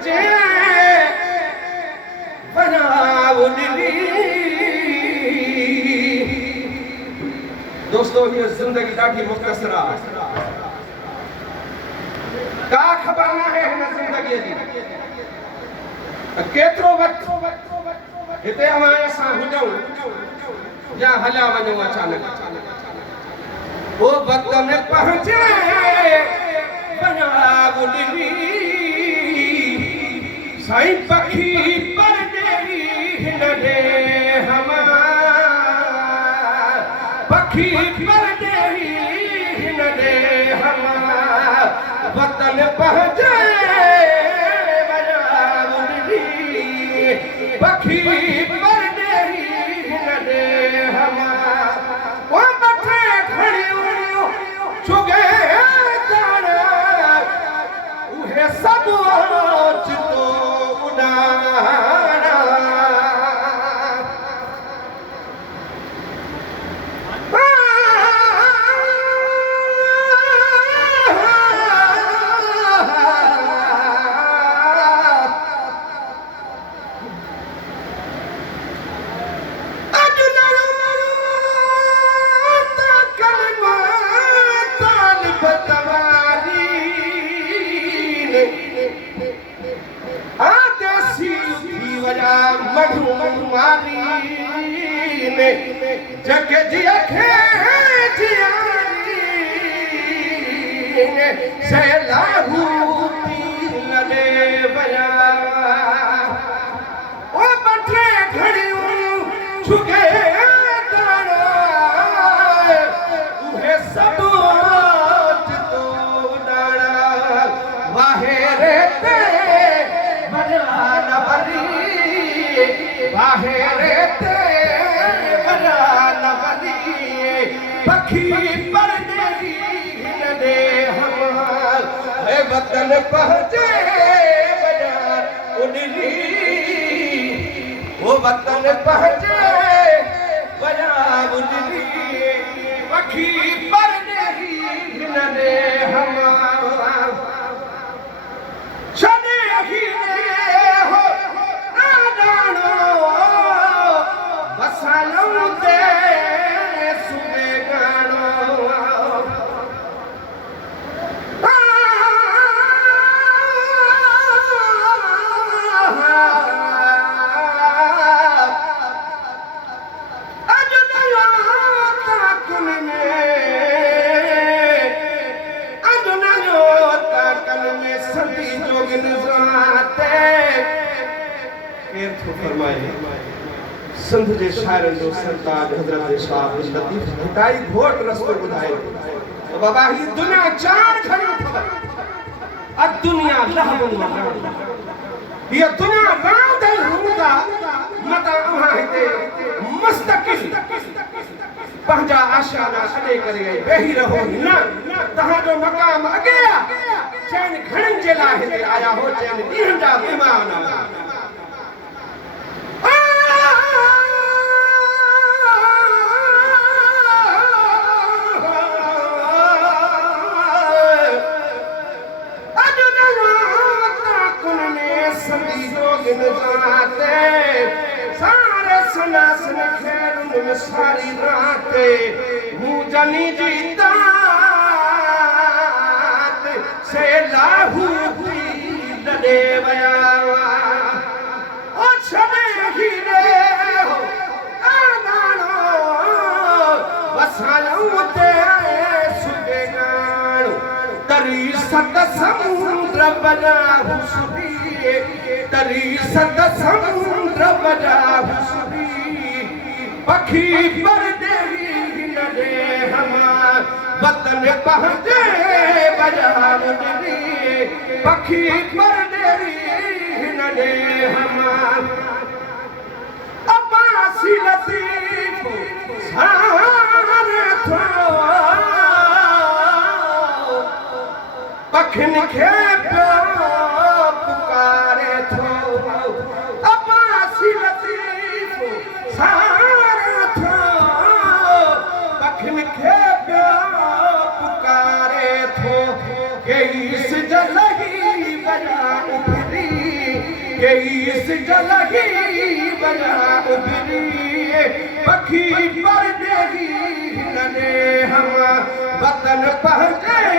पहुंचे बनाओ दिली। दोस्तों ये जिंदगी ॾाढी मुख़्तसर आहे, का ख़बर न आहे हिन ज़िंदगीअ जी केतिरो वक़्तु हिते अवां असां हुजऊं या हलिया वञूं अचानक। वो वक़्त में पहुंचे बनाओ दिली। साईं पखी परदेवी हिन ॾे हमार, पखी परदेवी हिन ॾे हमार। वतन पहुंचे बनाओ दिली। पखी परदेवी हिन ॾे हमार। वो बठे खड़ियूं चुगे तारा उहे सभु ओचितो उॾाणा। जग जी अखे सैलाहू तीन दे बया। ओ बठे घड़ियूं छुगे तारा उहे सभु ओचितो उॾाणा। वाहे रे ते बया न वरी, वाहे रे ते पखी परदेवी हिन ॾे हमार। वतन पहुंचे बनाओ दिली। वो वतन पहुंचे बनाओ दिली। पखी परदेवी हिन ॾे हमार। छॾे हीरे हो आडाणो वसालूं ते सिंध जे शाइरनि जो सरताज हज़रत शाह लतीफ़ हिताई घोट रस्तो ॿुधाए। बाबा ही दुनिया चार खड़ियूं अथव। दुनिया लहबुन मकान, ये दुनिया रांद हूंदा मता अव्हां हिते मुस्तक़िल पंहिंजा आशाना छॾे करे वेही रहो न। तव्हांजो मक़ाम अॻे आहे। चइनि घणनि जे लाइ हिते आया हो, चइनि ॾींहंनि जा महिमान। सारे सनासन खेरुन में सारी रात मुजनी जी दात से लाहू दे वया। ओ छने हीरे हो आगानो वसालूं ते सुबे गाणो। तरी सत समुद्र बना हुसबी, तरी सत समुद्र बना हुसबी। पखी परदेवी हिन ॾे हमार। वतन पहुंचे बनाओ दिली। पखी परदेवी हिन ॾे हमार। अब्बासी लतीफ़ सारे थो पखियुनि खे पियो पुकारे थो। अब्बासी लतीफ़ सारे थो पखियुनि खे पियो पुकारे थो। केईस जलही बया उभरी के इस जलगी बजा उबरी पखी पर देगी नने हम वतन पहुँचे